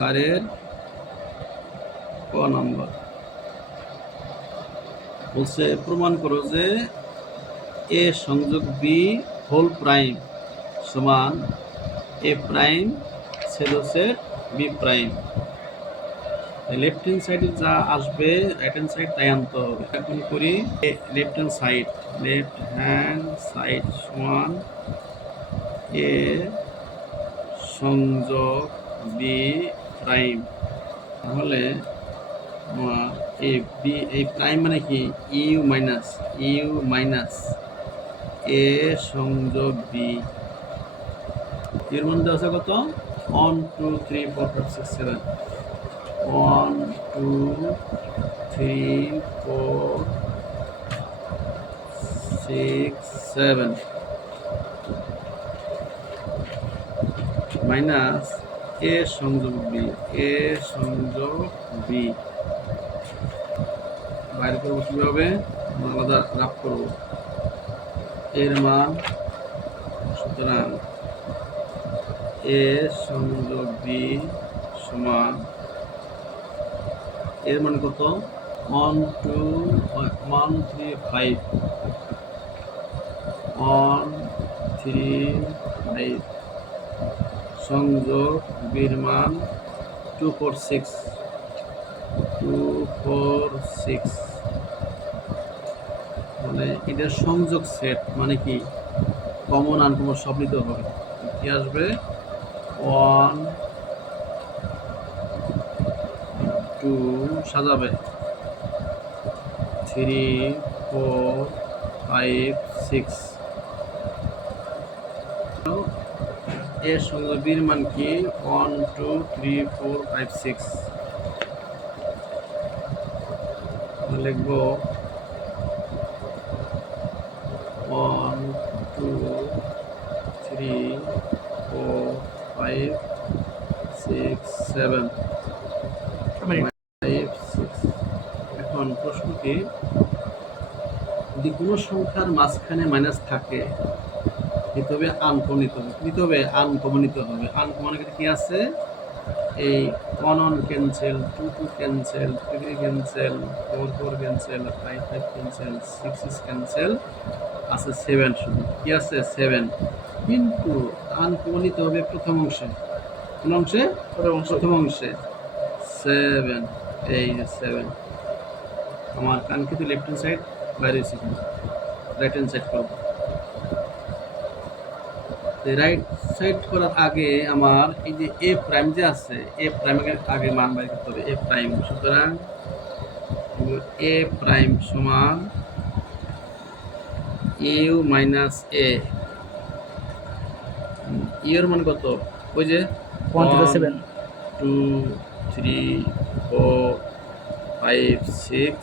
কারের ক নম্বর বলছে প্রমাণ করো যে এ সংযোগ বি হোল প্রাইম সমান এ প্রাইম ছেদছেদ বি প্রাইম। লেফট হ্যান্ড সাইডে যা আসবে রাইট হ্যান্ড সাইড তাই আনতে হবে। এখন করি লেফট হ্যান্ড সাইড সমান এ সংযোগ বি প্রাইম। তাহলে এই প্রাইম মানে কি ইউ মাইনাস এ সংযোগ বি। এর মধ্যে আছে কত 1 2 3 4 5 6 7 1 2 3 4 6 7 মাইনাস এ সংযোগ বি বাইরে করবো কিভাবে আলাদা রাফ করবো এর মান। সুতরাং এ সংযোগ বি সমান এর মান কত 1 2 1 3 5 1 3 5 সংযোগ বির মান 2 4 6 মানে এটার সংযোগ সেট মানে কি কমন আনকমন সব নিতে হবে। কি আসবে 1 2 সাজাবে 3 4 5 6 এর সংযোগ বির মান কি 1 2 3 4 5 6 লিখবো 1 2 3 4 5 6 7 5 6। এখন প্রশ্ন কি যদি কোনো সংখ্যার মাঝখানে মাইনাস থাকে নিতে হবে আনকমন নিতে হবে। আনকমন কি আছে এই 1 cancel 2 cancel 3 cancel 4 cancel 5 cancel 6 cancel আছে 7 শুধু কি আছে 7। কিন্তু আনকমন নিতে হবে প্রথম অংশে। কোন অংশে প্রথম অংশে 7। এই যে 7 আমার কাঙ্ক্ষিত লেফট হ্যান্ড সাইড বাইরে হয়েছে রাইট হ্যান্ড সাইড করবো। রাইট সাইড করার আগে আমার এই যে এ প্রাইম যে আছে এ প্রাইমের আগে মান বাইর করতে হবে এ প্রাইম। সুতরাং এ প্রাইম সমান ইউ মাইনাস এ। ইউর মান কত ওই যে 1 2 3 4 5 6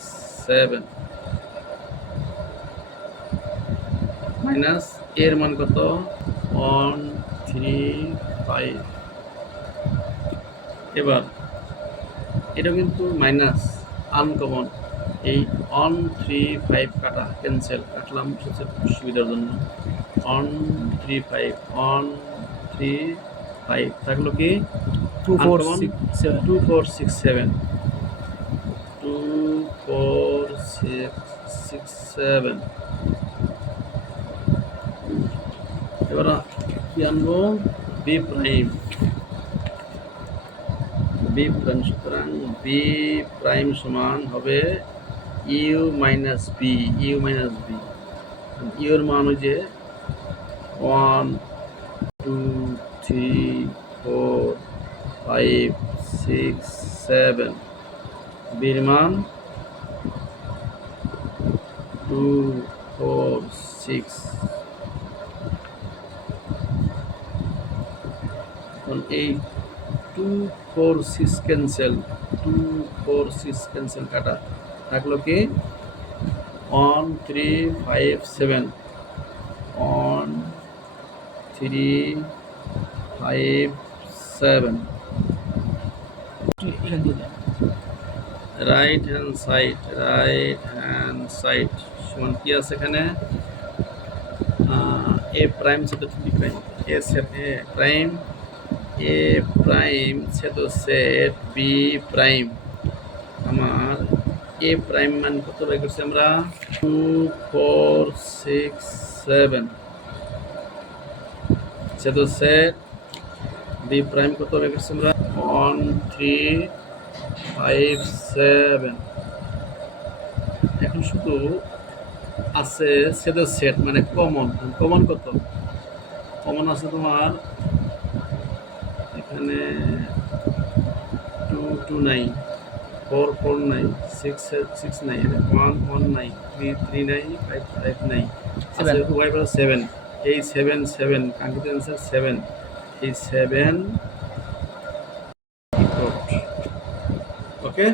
7 মাইনাস এর মান কত 1 3 5। এবার এটা কিন্তু মাইনাস আনকমন এই 1 3 5 কাটা ক্যান্সেল কাটলাম সুবিধার জন্য 1 3 5 1 3 5 থাকলো কি 2 4 6 7 2 4 6 7 2 4 6 7। এবার কি আনবো বি প্রাইম। সুতরাং বি প্রাইম সমান হবে ইউ মাইনাস বি। ইউর মান ওই যে 1 2 3 4 5 6 7 বির মান 2 4 6। এখন এই 2 4 6 ক্যান্সেল কাটা থাকলো কি 1 3 5 7 1 3 5 7 রাইট হ্যান্ড সাইড সমান কি আছে এখানে এ প্রাইম সাথে বি প্রাইম এ প্রাইম এ প্রাইম ছেদ সেট বি প্রাইম। আমার এ প্রাইম মান কত বের করছি আমরা? 2 4 6 7 ছেদ সেট বি প্রাইম কত বের করছি আমরা? 1 3 5 7। এখন শুধু আছে ছেদ সেট মানে কমন। কমন কত? কমন আছে তোমার এখানে 2 2 নাই, 4 4 নাই, 6 6 নাই, 1 1 নাই, 3 3 নাই, 5 5 নাই, আছে উভয় পাশে 7। এই 7 7 কাঙ্ক্ষিত অ্যান্সার 7। এই 7 ওকে।